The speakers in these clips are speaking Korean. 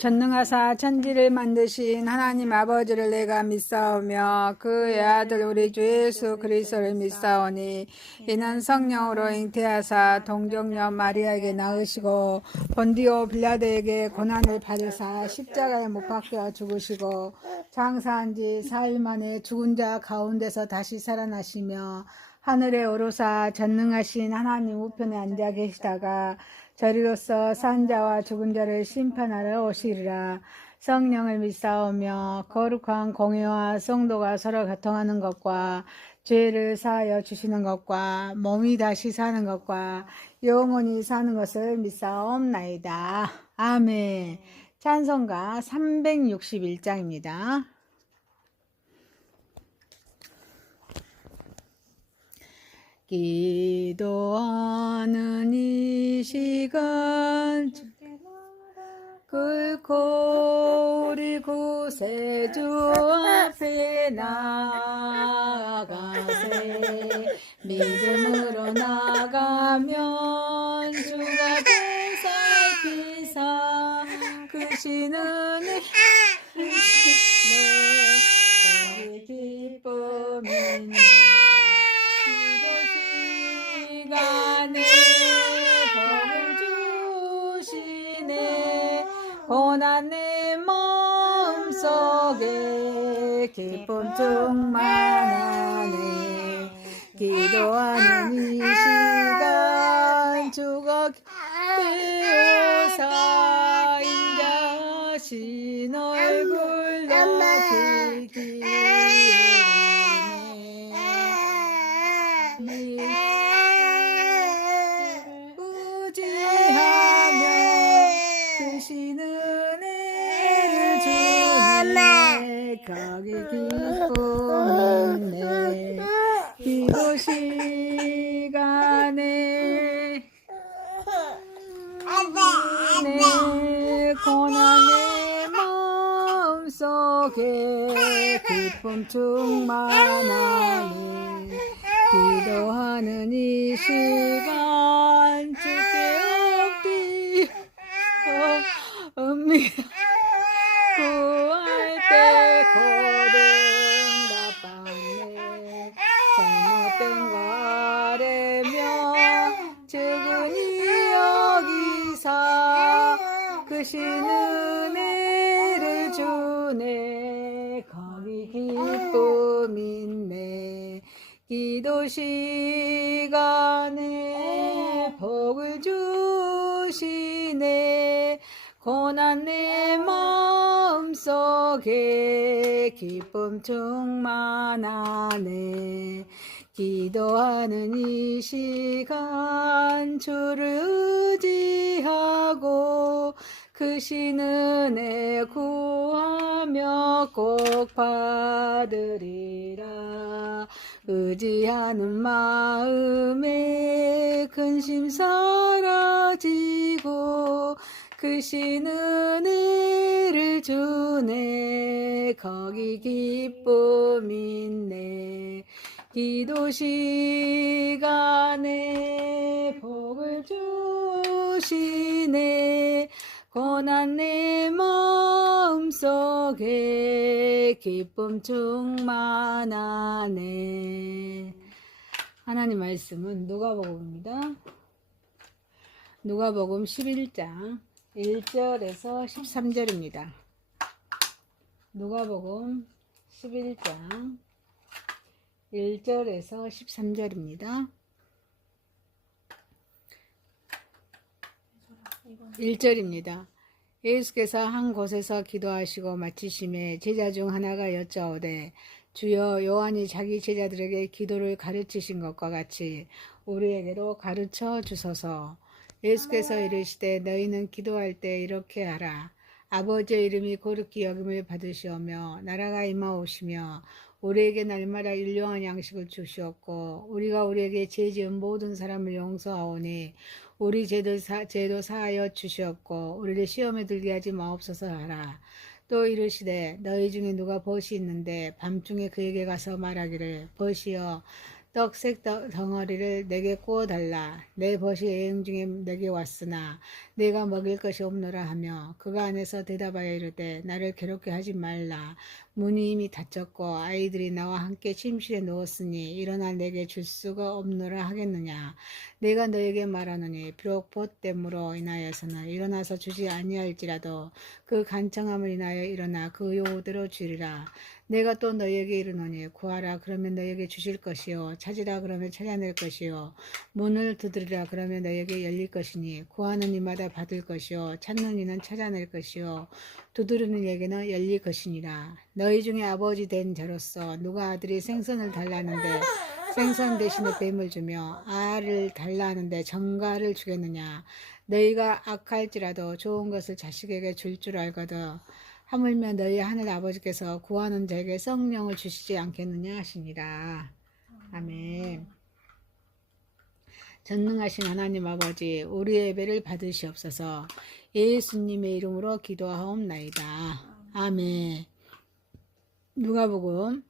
전능하사 천지를 만드신 하나님 아버지를 내가 믿사오며 그의 아들 우리 주 예수 그리스도를 믿사오니 이는 성령으로 잉태하사 동정녀 마리아에게 낳으시고 본디오 빌라도에게 고난을 받으사 십자가에 못 박혀 죽으시고 장사한 지 4일 만에 죽은 자 가운데서 다시 살아나시며 하늘에 오르사 전능하신 하나님 우편에 앉아 계시다가 저리로서 산 자와 죽은 자를 심판하러 오시리라. 성령을 믿사오며 거룩한 공회와 성도가 서로 교통하는 것과 죄를 사하여 주시는 것과 몸이 다시 사는 것과 영원히 사는 것을 믿사옵나이다. 아멘. 찬송가 361장입니다. 기도하는 이 시간 꿇고 우리 구세주 앞에 나아가세. 믿음으로 나가면 주가 보살피사 크신 은혜 내 기쁨이네. 시간에 복을 주시네. 고난 내 마음속에 기쁨 충만하네. 기도하는 이 시간 주가 깨우사 인자신 얼굴로 비기 거기 기쁨이네. 기도 시간에 내 고난의 마음속에 기쁨 충만하네. 기도하는 이 시간 주께 엎드립니다. 구할 때 고등답받네. 잘못된 거 아뢰며 즉은히 여기사 크신 은혜를 주네. 거기 기쁨 있네. 기도 시간에 복을 주시네. 고난 내 마음속에 기쁨 충만하네. 기도하는 이 시간 주를 의지하고 크신 은혜 구하며 꼭 받으리라. 의지하는 마음에 근심 사라지고 크신 은혜를 주네. 거기 기쁨 있네. 기도 시간에 복을 주시네. 고난 내 마음속에 기쁨 충만하네. 하나님 말씀은 누가복음입니다. 누가복음 11장 1절에서 13절입니다. 누가복음 11장 1절에서 13절입니다. 1절입니다. 예수께서 한 곳에서 기도하시고 마치심에 제자 중 하나가 여짜오되 주여 요한이 자기 제자들에게 기도를 가르치신 것과 같이 우리에게로 가르쳐 주소서. 예수께서 이르시되 너희는 기도할 때 이렇게 하라. 아버지의 이름이 거룩히 여김을 받으시오며 나라가 임하오시며 우리에게 날마다 일용할 양식을 주시옵고 우리가 우리에게 죄 지은 모든 사람을 용서하오니 우리 죄도 사하여 주시옵고 우리를 시험에 들게 하지 마옵소서 하라. 또 이르시되 너희 중에 누가 벗이 있는데 밤중에 그에게 가서 말하기를 벗이여 떡색 덩어리를 내게 구워달라. 내 벗이 여행 중에 내게 왔으나 내가 먹일 것이 없노라 하며 그가 안에서 대답하여 이르되 나를 괴롭게 하지 말라. 문이 이미 닫혔고 아이들이 나와 함께 침실에 누웠으니 일어나 내게 줄 수가 없노라 하겠느냐. 내가 너에게 말하노니 비록 벗됨으로 인하여서는 일어나서 주지 아니할지라도 그 간청함을 인하여 일어나 그 요구대로 주리라. 내가 또 너에게 이르노니 구하라 그러면 너에게 주실 것이요 찾으라 그러면 찾아낼 것이요 문을 두드리라 그러면 너에게 열릴 것이니 구하는 이마다 받을 것이요 찾는 이는 찾아낼 것이요 두드리는 이에게는 열릴 것이니라. 너희 중에 아버지 된 자로서 누가 아들이 생선을 달라는데 생선 대신에 뱀을 주며 알을 달라는데 정갈을 주겠느냐. 너희가 악할지라도 좋은 것을 자식에게 줄 줄 알거든 하물며 너희 하늘 아버지께서 구하는 자에게 성령을 주시지 않겠느냐 하시니라. 아멘. 전능하신 하나님 아버지, 우리의 예배를 받으시옵소서. 예수님의 이름으로 기도하옵나이다. 아멘. 누가복음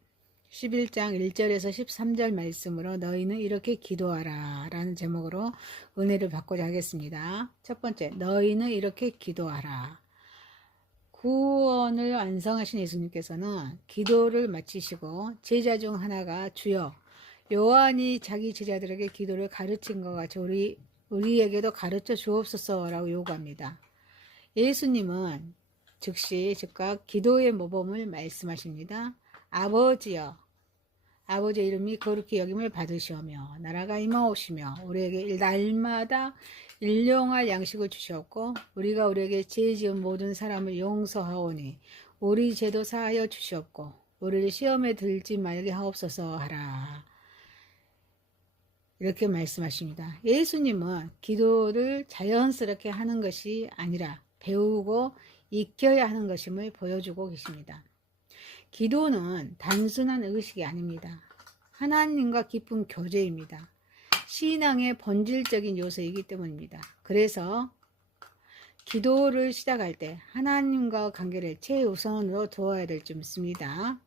11장 1절에서 13절 말씀으로 너희는 이렇게 기도하라 라는 제목으로 은혜를 받고자 하겠습니다. 첫 번째, 너희는 이렇게 기도하라. 구원을 완성하신 예수님께서는 기도를 마치시고 제자 중 하나가 주여, 요한이 자기 제자들에게 기도를 가르친 것 같이 우리에게도 가르쳐 주옵소서 라고 요구합니다. 예수님은 즉각 기도의 모범을 말씀하십니다. 아버지여, 아버지의 이름이 거룩히 여김을 받으시오며 나라가 임하오시며 우리에게 날마다 일용할 양식을 주시옵고 우리가 우리에게 죄 지은 모든 사람을 용서하오니 우리 죄도 사하여 주시옵고 우리를 시험에 들지 말게 하옵소서 하라. 이렇게 말씀하십니다. 예수님은 기도를 자연스럽게 하는 것이 아니라 배우고 익혀야 하는 것임을 보여주고 계십니다. 기도는 단순한 의식이 아닙니다. 하나님과 깊은 교제입니다. 신앙의 본질적인 요소이기 때문입니다. 그래서 기도를 시작할 때 하나님과 관계를 최우선으로 두어야 될 줄 믿습니다.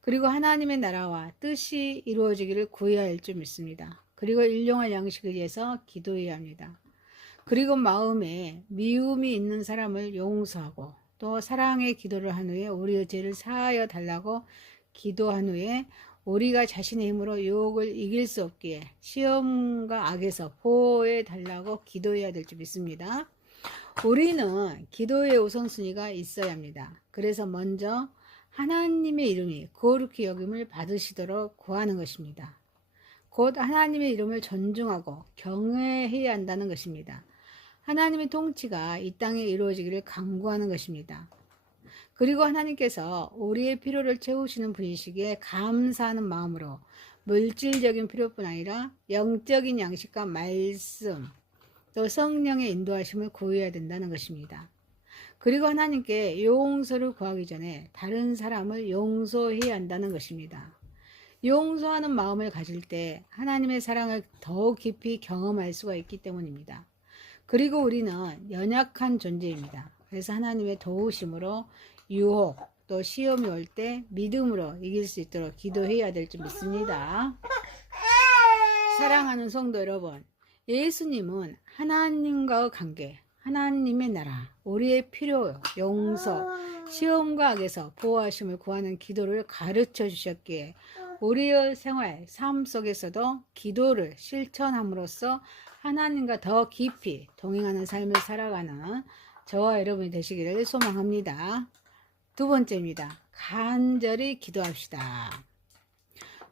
그리고 하나님의 나라와 뜻이 이루어지기를 구해야 할 줄 믿습니다. 그리고 일용할 양식을 위해서 기도해야 합니다. 그리고 마음에 미움이 있는 사람을 용서하고 또 사랑의 기도를 한 후에 우리의 죄를 사하여 달라고 기도한 후에 우리가 자신의 힘으로 유혹을 이길 수 없기에 시험과 악에서 보호해 달라고 기도해야 될 줄 믿습니다. 우리는 기도의 우선순위가 있어야 합니다. 그래서 먼저 하나님의 이름이 거룩히 여김을 받으시도록 구하는 것입니다. 곧 하나님의 이름을 존중하고 경외해야 한다는 것입니다. 하나님의 통치가 이 땅에 이루어지기를 간구하는 것입니다. 그리고 하나님께서 우리의 필요를 채우시는 분이시기에 감사하는 마음으로 물질적인 필요뿐 아니라 영적인 양식과 말씀, 또 성령의 인도하심을 구해야 된다는 것입니다. 그리고 하나님께 용서를 구하기 전에 다른 사람을 용서해야 한다는 것입니다. 용서하는 마음을 가질 때 하나님의 사랑을 더욱 깊이 경험할 수가 있기 때문입니다. 그리고 우리는 연약한 존재입니다. 그래서 하나님의 도우심으로 유혹 또 시험이 올 때 믿음으로 이길 수 있도록 기도해야 될 줄 믿습니다. 사랑하는 성도 여러분, 예수님은 하나님과의 관계, 하나님의 나라, 우리의 필요, 용서, 시험과 악에서 보호하심을 구하는 기도를 가르쳐 주셨기에 우리의 생활, 삶 속에서도 기도를 실천함으로써 하나님과 더 깊이 동행하는 삶을 살아가는 저와 여러분이 되시기를 소망합니다. 두 번째입니다. 간절히 기도합시다.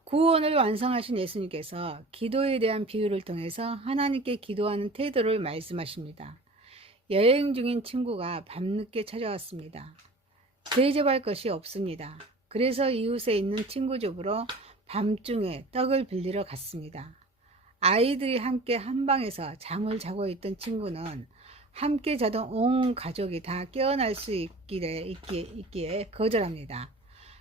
구원을 완성하신 예수님께서 기도에 대한 비유를 통해서 하나님께 기도하는 태도를 말씀하십니다. 여행 중인 친구가 밤늦게 찾아왔습니다. 대접할 것이 없습니다. 그래서 이웃에 있는 친구 집으로 밤중에 떡을 빌리러 갔습니다. 아이들이 함께 한 방에서 잠을 자고 있던 친구는 함께 자던 온 가족이 다 깨어날 수 있기에 거절합니다.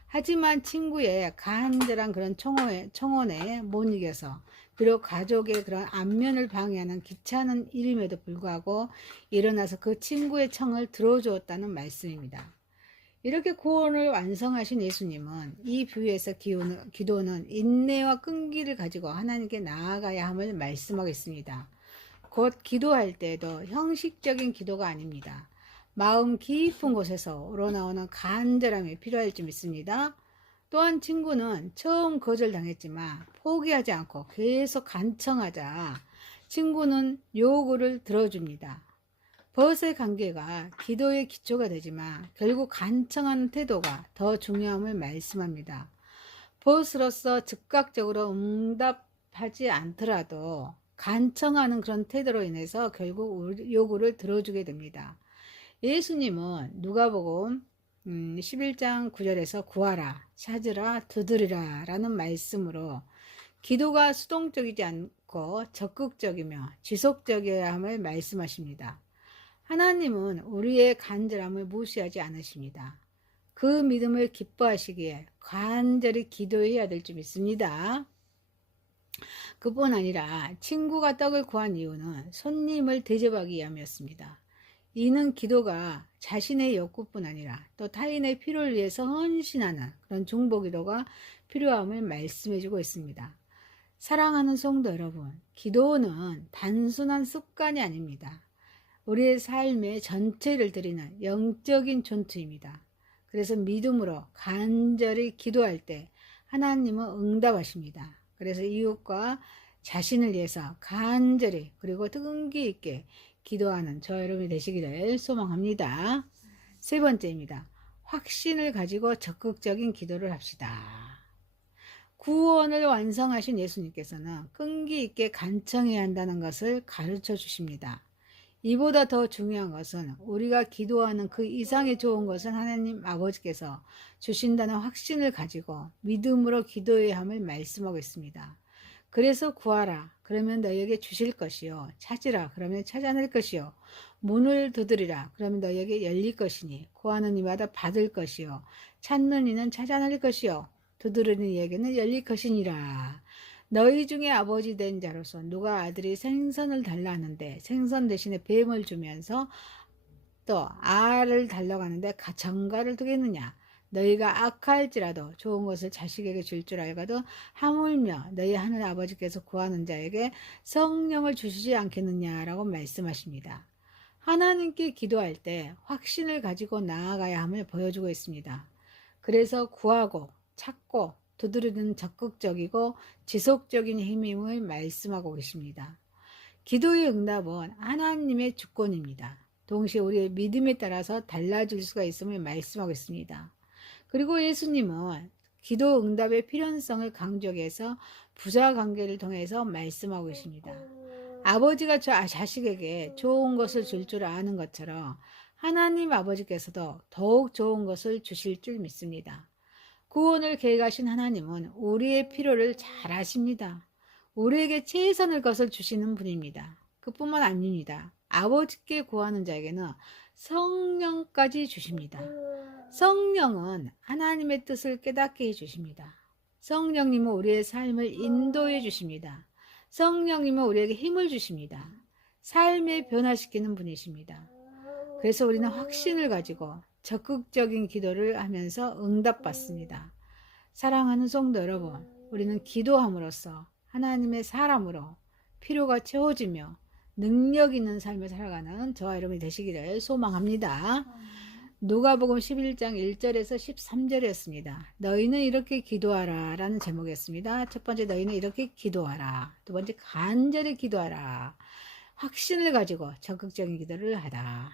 하지만 친구의 간절한 그런 청혼에 못 이겨서 비록 가족의 그런 안면을 방해하는 귀찮은 일임에도 불구하고 일어나서 그 친구의 청을 들어주었다는 말씀입니다. 이렇게 구원을 완성하신 예수님은 이 비유에서 기도는 인내와 끈기를 가지고 하나님께 나아가야 함을 말씀하겠습니다. 곧 기도할 때도 형식적인 기도가 아닙니다. 마음 깊은 곳에서 우러나오는 간절함이 필요할 줄 믿습니다. 또한 친구는 처음 거절당했지만 포기하지 않고 계속 간청하자 친구는 요구를 들어줍니다. 벗의 관계가 기도의 기초가 되지만 결국 간청하는 태도가 더 중요함을 말씀합니다. 벗으로서 즉각적으로 응답하지 않더라도 간청하는 그런 태도로 인해서 결국 요구를 들어주게 됩니다. 예수님은 누가복음 11장 9절에서 구하라, 찾으라, 두드리라 라는 말씀으로 기도가 수동적이지 않고 적극적이며 지속적이어야 함을 말씀하십니다. 하나님은 우리의 간절함을 무시하지 않으십니다. 그 믿음을 기뻐하시기에 간절히 기도해야 될 줄 믿습니다. 그뿐 아니라 친구가 떡을 구한 이유는 손님을 대접하기 위함이었습니다. 이는 기도가 자신의 욕구뿐 아니라 또 타인의 필요를 위해서 헌신하는 그런 중보기도가 필요함을 말씀해주고 있습니다. 사랑하는 성도 여러분, 기도는 단순한 습관이 아닙니다. 우리의 삶의 전체를 드리는 영적인 전투입니다. 그래서 믿음으로 간절히 기도할 때 하나님은 응답하십니다. 그래서 이웃과 자신을 위해서 간절히 그리고 끈기 있게 기도하는 저 여러분이 되시기를 소망합니다. 세 번째입니다. 확신을 가지고 적극적인 기도를 합시다. 구원을 완성하신 예수님께서는 끈기 있게 간청해야 한다는 것을 가르쳐 주십니다. 이보다 더 중요한 것은 우리가 기도하는 그 이상의 좋은 것은 하나님 아버지께서 주신다는 확신을 가지고 믿음으로 기도해야 함을 말씀하고 있습니다. 그래서 구하라, 그러면 너희에게 주실 것이요. 찾으라, 그러면 찾아낼 것이요. 문을 두드리라, 그러면 너희에게 열릴 것이니 구하는 이마다 받을 것이요. 찾는 이는 찾아낼 것이요. 두드리는 이에게는 열릴 것이니라. 너희 중에 아버지 된 자로서 누가 아들이 생선을 달라 하는데 생선 대신에 뱀을 주면서 또 알을 달라고 하는데 정갈을 두겠느냐. 너희가 악할지라도 좋은 것을 자식에게 줄 줄 알거든 하물며 너희 하늘 아버지께서 구하는 자에게 성령을 주시지 않겠느냐라고 말씀하십니다. 하나님께 기도할 때 확신을 가지고 나아가야 함을 보여주고 있습니다. 그래서 구하고 찾고 두드리는 적극적이고 지속적인 힘임을 말씀하고 계십니다. 기도의 응답은 하나님의 주권입니다. 동시에 우리의 믿음에 따라서 달라질 수가 있음을 말씀하고 있습니다. 그리고 예수님은 기도 응답의 필연성을 강조해서 부자 관계를 통해서 말씀하고 계십니다. 아버지가 자식에게 좋은 것을 줄 줄 아는 것처럼 하나님 아버지께서도 더욱 좋은 것을 주실 줄 믿습니다. 구원을 계획하신 하나님은 우리의 필요를 잘 아십니다. 우리에게 최선의 것을 주시는 분입니다. 그뿐만 아닙니다. 아버지께 구하는 자에게는 성령까지 주십니다. 성령은 하나님의 뜻을 깨닫게 해주십니다. 성령님은 우리의 삶을 인도해 주십니다. 성령님은 우리에게 힘을 주십니다. 삶을 변화시키는 분이십니다. 그래서 우리는 확신을 가지고 적극적인 기도를 하면서 응답받습니다. 사랑하는 성도 여러분, 우리는 기도함으로써 하나님의 사람으로 필요가 채워지며 능력 있는 삶을 살아가는 저와 여러분이 되시기를 소망합니다. 누가복음 11장 1절에서 13절이었습니다. 너희는 이렇게 기도하라 라는 제목이었습니다. 첫 번째, 너희는 이렇게 기도하라. 두 번째, 간절히 기도하라. 확신을 가지고 적극적인 기도를 하라.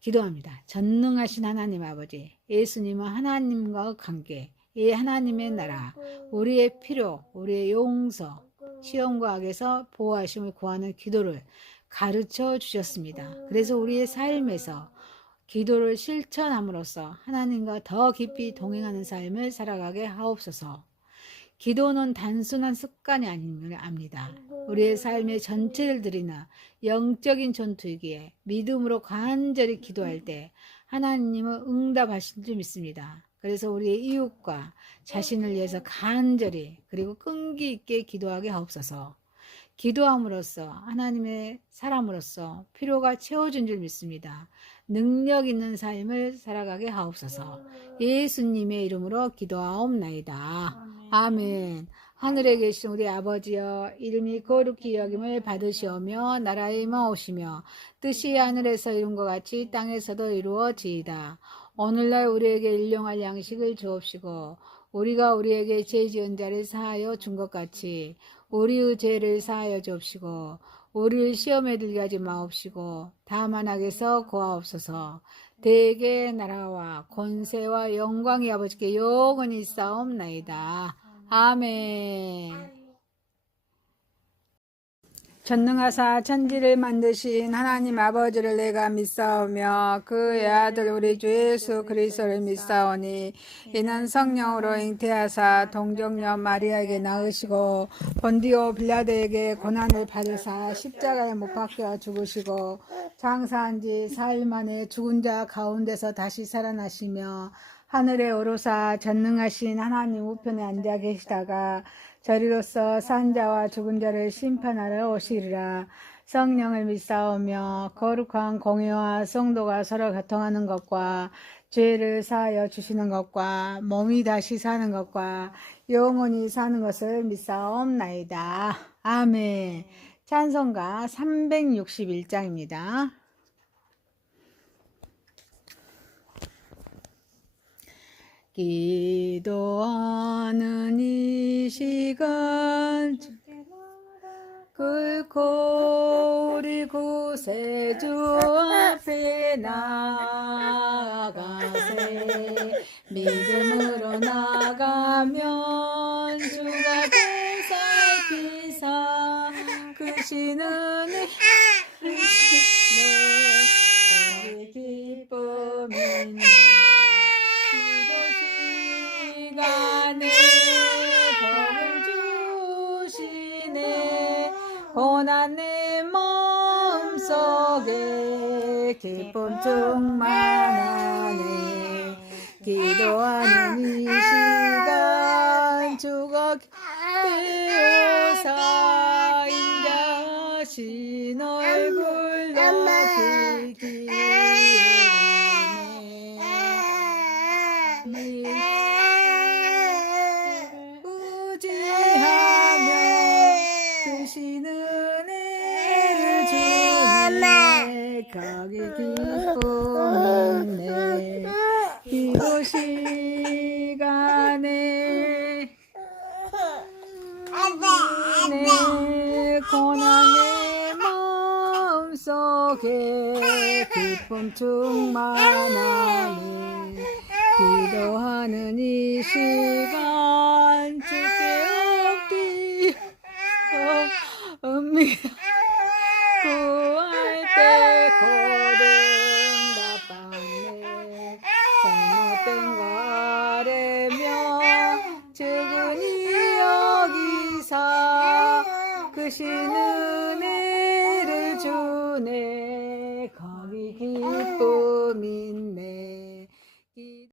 기도합니다. 전능하신 하나님 아버지, 예수님은 하나님과의 관계, 이 하나님의 나라, 우리의 필요, 우리의 용서, 시험과 악에서 보호하심을 구하는 기도를 가르쳐 주셨습니다. 그래서 우리의 삶에서 기도를 실천함으로써 하나님과 더 깊이 동행하는 삶을 살아가게 하옵소서. 기도는 단순한 습관이 아님을 압니다. 우리의 삶의 전체를 드리는 영적인 전투이기에 믿음으로 간절히 기도할 때 하나님은 응답하실 줄 믿습니다. 그래서 우리의 이웃과 자신을 위해서 간절히 그리고 끈기 있게 기도하게 하옵소서. 기도함으로써 하나님의 사람으로서 필요가 채워진 줄 믿습니다. 능력 있는 삶을 살아가게 하옵소서. 예수님의 이름으로 기도하옵나이다. 아멘. 하늘에 계신 우리 아버지여, 이름이 거룩히 여김을 받으시오며 나라에 임하오시며 뜻이 하늘에서 이룬 것 같이 땅에서도 이루어지이다. 오늘날 우리에게 일용할 양식을 주옵시고 우리가 우리에게 죄 지은 자를 사하여 준 것 같이 우리의 죄를 사하여 주옵시고 우리를 시험에 들게 하지 마옵시고 다만 악에서 구하옵소서. 대개 나라와 권세와 영광이 아버지께 영원히 있사옵나이다. 아멘. 전능하사 천지를 만드신 하나님 아버지를 내가 믿사오며 그의 아들 우리 주 예수 그리스도를 믿사오니 이는 성령으로 잉태하사 동정녀 마리아에게 낳으시고 본디오 빌라도에게 고난을 받으사 십자가에 못 박혀 죽으시고 장사한 지 4일 만에 죽은 자 가운데서 다시 살아나시며 하늘에 오르사 전능하신 하나님 우편에 앉아 계시다가 저리로서 산 자와 죽은 자를 심판하러 오시리라. 성령을 믿사오며 거룩한 공회와 성도가 서로 교통하는 것과 죄를 사하여 주시는 것과 몸이 다시 사는 것과 영원히 사는 것을 믿사옵나이다. 아멘. 찬송가 361장입니다. 기도하는 이 시간 꿇고 우리 구세주 앞에 나아가세. 믿음으로 나가면 주가 보살피사 크시는 내 기쁨이네. 시간에 복을 주시네. 고난 내 마음속에 기쁨 충만하네. 기도하는 이 시간 주가 되어사 인자신 얼굴로 길기 거기 기쁨이네. 기도 시간에 내 고난의 마음속에 기쁨 충만하네. 기도하는 이 시간 주께 엎드립니다. 구할 때 고름 답답네. 잘못된 거 아뢰며 즉은히 여기사 크신 은혜를 주네. 거기 기쁨 있네.